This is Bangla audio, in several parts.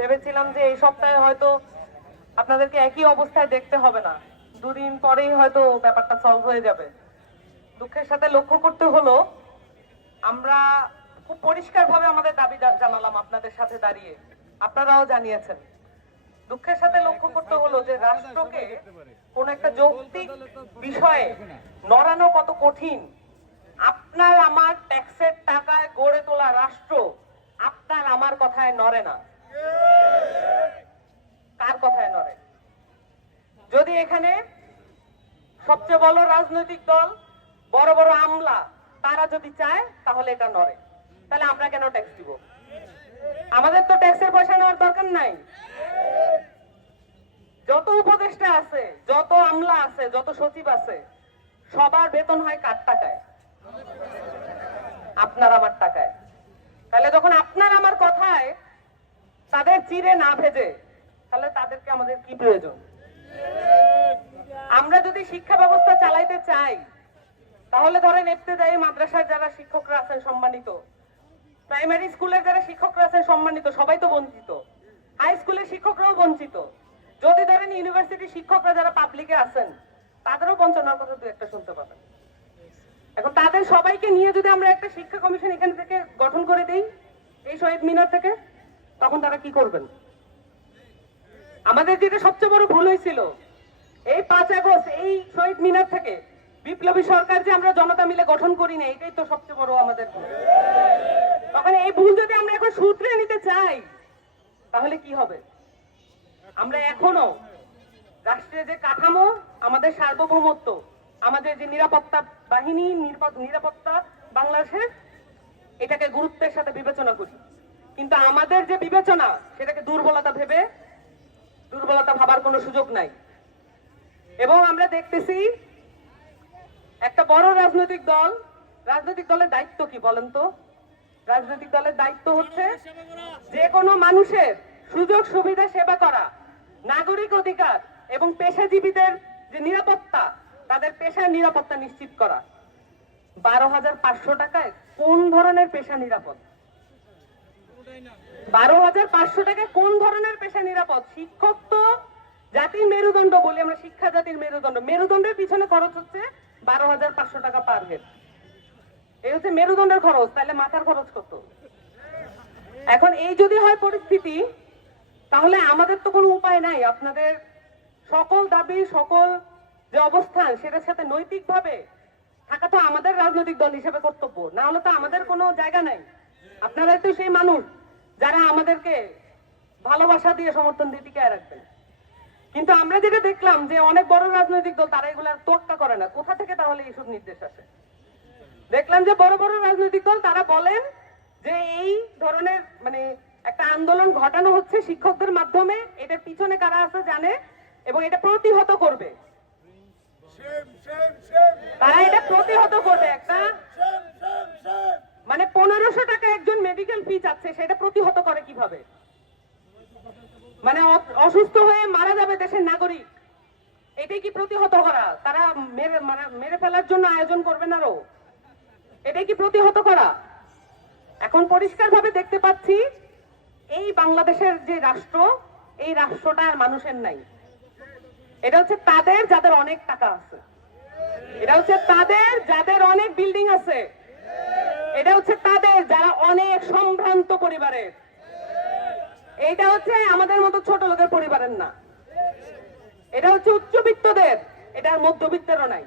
ভেবেছিলাম যে এই সপ্তাহে হয়তো আপনাদেরকে একই অবস্থায় দেখতে হবে না দুদিন পরেই হয়তো ব্যাপারটা সলভ হয়ে যাবে দুঃখের সাথে লক্ষ্য করতে হলো আমরা খুব পরিষ্কারভাবে আমাদের দাবি জানালাম আপনাদের সাথে দাঁড়িয়ে আপনারাও জানিয়েছেন দুঃখের সাথে লক্ষ্য করতে হলো যে রাষ্ট্রকে কোন একটা যৌক্তিক বিষয়ে নড়ানো কত কঠিন আপনার আমার ট্যাক্সের টাকায় গড়ে তোলা রাষ্ট্র আপনার আমার কথায় নড়ে না কার কথায় নড়ে যদি এখানে সবচেয়ে বড় রাজনৈতিক দল বড় বড় আমলা তারা যদি চায় তাহলে এটা নড়ে তাহলে আমরা কেন ট্যাক্স দিব আমাদের তো ট্যাক্সের পয়সা নেওয়ার দরকার নাই যত উপদেষ্টা আছে যত আমলা আছে যত সচিব আছে সবার বেতন হয় কার টাকায় আপনার আমার টাকায় তাহলে যখন আপনার আমার কথায় তাদের চিরে না ভেজে তাহলে তাদেরকে আমাদের কি প্রয়োজন আমরা যদি শিক্ষা ব্যবস্থা চালাইতে চাই তাহলে ধরেন এতে যাই মাদ্রাসার যারা শিক্ষকরা আছেন সম্মানিত প্রাইমারি স্কুলের যারা শিক্ষকরা আছেন সম্মানিত সবাই তো বঞ্চিত হাই স্কুলের শিক্ষকরাও বঞ্চিত যদি ধরেন ইউনিভার্সিটি শিক্ষকরা যারা পাবলিকে আছেন তাদেরও বঞ্চনার কথা দু একটা শুনতে পাবেন এখন তাদের সবাইকে নিয়ে যদি আমরা একটা শিক্ষা কমিশন এখান থেকে গঠন করে দিই এই শহীদ মিনার থেকে তখন তারা কি করবেন আমাদের যেটা সবচেয়ে বড় ভুল হয়েছিল এই পাঁচ আগস্ট এই শহীদ মিনার থেকে বিপ্লবী সরকার যে আমরা জনতা মিলে গঠন করি না এটাই তো সবচেয়ে বড় আমাদের তখন এই ভুল যদি আমরা এখন সূত্রে নিতে চাই তাহলে কি হবে আমরা এখনো রাষ্ট্রের যে কাঠামো আমাদের সার্বভৌমত্ব আমাদের যে নিরাপত্তা বাহিনী নিরাপত্তা বাংলাদেশের এটাকে গুরুত্বের সাথে বিবেচনা করি কিন্তু আমাদের যে বিবেচনা সেটাকে দুর্বলতা ভেবে দুর্বলতা ভাবার কোনো সুযোগ নাই এবং আমরা দেখতেছি একটা বড় রাজনৈতিক দল রাজনৈতিক দলের দায়িত্ব কি বলেন তো রাজনৈতিক দলের দায়িত্ব হচ্ছে যে কোনো মানুষের সুযোগ সুবিধা সেবা করা নাগরিক অধিকার এবং পেশাজীবীদের যে নিরাপত্তা তাদের পেশার নিরাপত্তা নিশ্চিত করা বারো হাজার পাঁচশো টাকায় কোন ধরনের পেশা নিরাপত্তা বারো হাজার পাঁচশো টাকা কোন ধরনের পেশা নিরাপদ শিক্ষক তো জাতির মেরুদণ্ড বলি আমরা শিক্ষা জাতির মেরুদণ্ড মেরুদণ্ডের পিছনে খরচ হচ্ছে বারো হাজার পাঁচশো টাকা পার হেড এই হচ্ছে মেরুদণ্ডের খরচ তাহলে মাথার খরচ কত এখন এই যদি হয় পরিস্থিতি তাহলে আমাদের তো কোনো উপায় নাই আপনাদের সকল দাবি সকল যে অবস্থান সেটার সাথে নৈতিকভাবে থাকা তো আমাদের রাজনৈতিক দল হিসেবে কর্তব্য না হলে তো আমাদের কোনো জায়গা নাই আপনারাই তো সেই মানুষ যারা আমাদেরকে ভালোবাসা দিয়ে সমর্থন দিয়ে টিকায় রাখবেন কিন্তু আমরা যেটা দেখলাম যে অনেক বড় রাজনৈতিক দল তারা এগুলার তোয়াক্কা করে না কোথা থেকে তাহলে এইসব নির্দেশ আসে দেখলাম যে বড় বড় রাজনৈতিক দল তারা বলেন যে এই ধরনের মানে একটা আন্দোলন ঘটানো হচ্ছে শিক্ষকদের মাধ্যমে এটা পিছনে কারা আছে জানে এবং এটা প্রতিহত করবে তারা এটা প্রতিহত করবে একটা মানে পনেরোশো টাকা মেডিকেল ফি চাচ্ছে সেটা প্রতিহত করে কিভাবে মানে অসুস্থ হয়ে মারা যাবে দেশের নাগরিক এটাই কি প্রতিহত করা তারা মেরে মানে মেরে ফেলার জন্য আয়োজন করবে না আরো এটাই কি প্রতিহত করা এখন পরিষ্কারভাবে দেখতে পাচ্ছি এই বাংলাদেশের যে রাষ্ট্র এই রাষ্ট্রটা আর মানুষের নাই এটা হচ্ছে তাদের যাদের অনেক টাকা আছে এটা হচ্ছে তাদের যাদের অনেক বিল্ডিং আছে এটা হচ্ছে তাদের যারা অনেক সম্ভ্রান্ত পরিবারের এটা হচ্ছে আমাদের মতো ছোট লোকের পরিবারের না এটা হচ্ছে উচ্চবিত্তদের এটা মধ্যবিত্তেরও নাই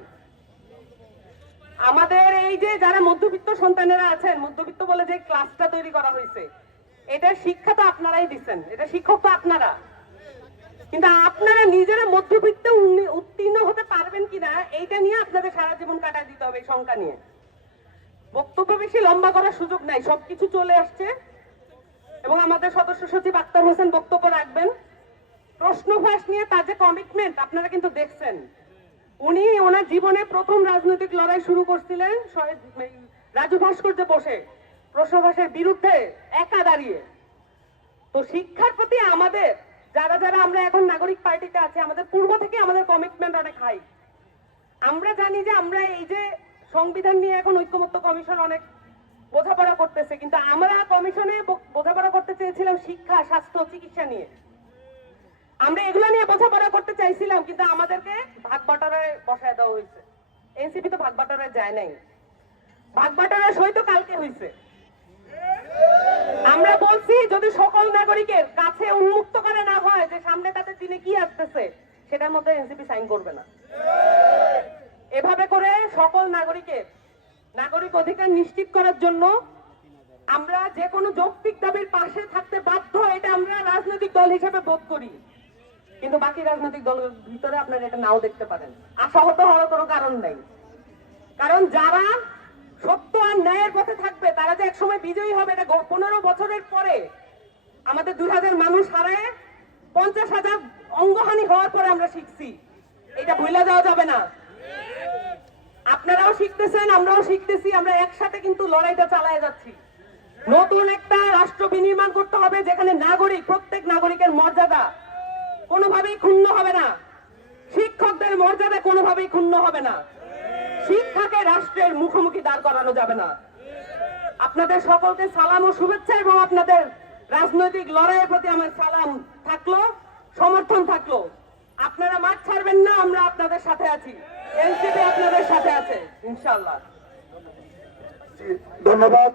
আমাদের এই যে যারা মধ্যবিত্ত সন্তানেরা আছেন মধ্যবিত্ত বলে যে ক্লাসটা তৈরি করা হয়েছে এটা শিক্ষা তো আপনারাই দিচ্ছেন এটা শিক্ষক তো আপনারা কিন্তু আপনারা নিজেরা মধ্যবিত্ত উত্তীর্ণ হতে পারবেন কিনা এইটা নিয়ে আপনাদের সারা জীবন কাটা দিতে হবে এই শঙ্কা নিয়ে বক্তব্য বেশি লম্বা করার সুযোগ নাই সবকিছু চলে আসছে এবং আমাদের সদস্য সচিব আক্তার হোসেন বক্তব্য রাখবেন প্রশ্ন ফাঁস নিয়ে তার যে কমিটমেন্ট আপনারা কিন্তু দেখছেন উনি ওনার জীবনে প্রথম রাজনৈতিক লড়াই শুরু করছিলেন রাজু ভাস্কর্য বসে প্রশ্ন বিরুদ্ধে একা দাঁড়িয়ে তো শিক্ষার প্রতি আমাদের যারা যারা আমরা এখন নাগরিক পার্টিতে আছি আমাদের পূর্ব থেকে আমাদের কমিটমেন্ট অনেক হাই আমরা জানি যে আমরা এই যে সংবিধান নিয়ে এখন ঐক্যমত্য কমিশন অনেক বোঝাপড়া করতেছে কিন্তু আমরা কমিশনে বোঝাপড়া করতে চেয়েছিলাম শিক্ষা স্বাস্থ্য চিকিৎসা নিয়ে আমরা এগুলো নিয়ে বোঝাপড়া করতে চাইছিলাম কিন্তু আমাদেরকে ভাগ বাটারে বসায় দেওয়া হয়েছে এনসিপি তো ভাগ বাটারে যায় নাই ভাগ বাটারে সই তো কালকে হয়েছে আমরা বলছি যদি সকল নাগরিকের কাছে উন্মুক্ত করে না হয় যে সামনে তাদের দিনে কি আসতেছে সেটার মধ্যে এনসিপি সাইন করবে না এভাবে করে সকল নাগরিকের নাগরিক অধিকার নিশ্চিত করার জন্য আমরা যে কোনো যৌক্তিক দাবির পাশে থাকতে বাধ্য এটা আমরা রাজনৈতিক দল হিসেবে বোধ করি কিন্তু বাকি রাজনৈতিক দলের ভিতরে আপনারা এটা নাও দেখতে পারেন আশাহত হওয়ার কোনো কারণ নেই কারণ যারা সত্য আর ন্যায়ের পথে থাকবে তারা যে একসময় বিজয়ী হবে এটা পনেরো বছরের পরে আমাদের দুই হাজার মানুষ হারায় পঞ্চাশ হাজার অঙ্গহানি হওয়ার পরে আমরা শিখছি এটা ভুলে যাওয়া যাবে না আপনারাও শিখতেছেন আমরাও শিখতেছি আমরা একসাথে কিন্তু লড়াইটা চালায় যাচ্ছি নতুন একটা রাষ্ট্র বিনির্মাণ করতে হবে যেখানে নাগরিক প্রত্যেক নাগরিকের মর্যাদা কোনোভাবেই ক্ষুণ্ণ হবে না শিক্ষকদের মর্যাদা কোনোভাবেই ক্ষুণ্ণ হবে না শিক্ষাকে রাষ্ট্রের মুখোমুখি দাঁড় করানো যাবে না আপনাদের সকলকে সালাম ও শুভেচ্ছা এবং আপনাদের রাজনৈতিক লড়াইয়ের প্রতি আমার সালাম থাকলো সমর্থন থাকলো আপনারা মাঠ ছাড়বেন না আমরা আপনাদের সাথে আছি এনসিপি আপনাদের সাথে আছে ইনশাল্লাহ ধন্যবাদ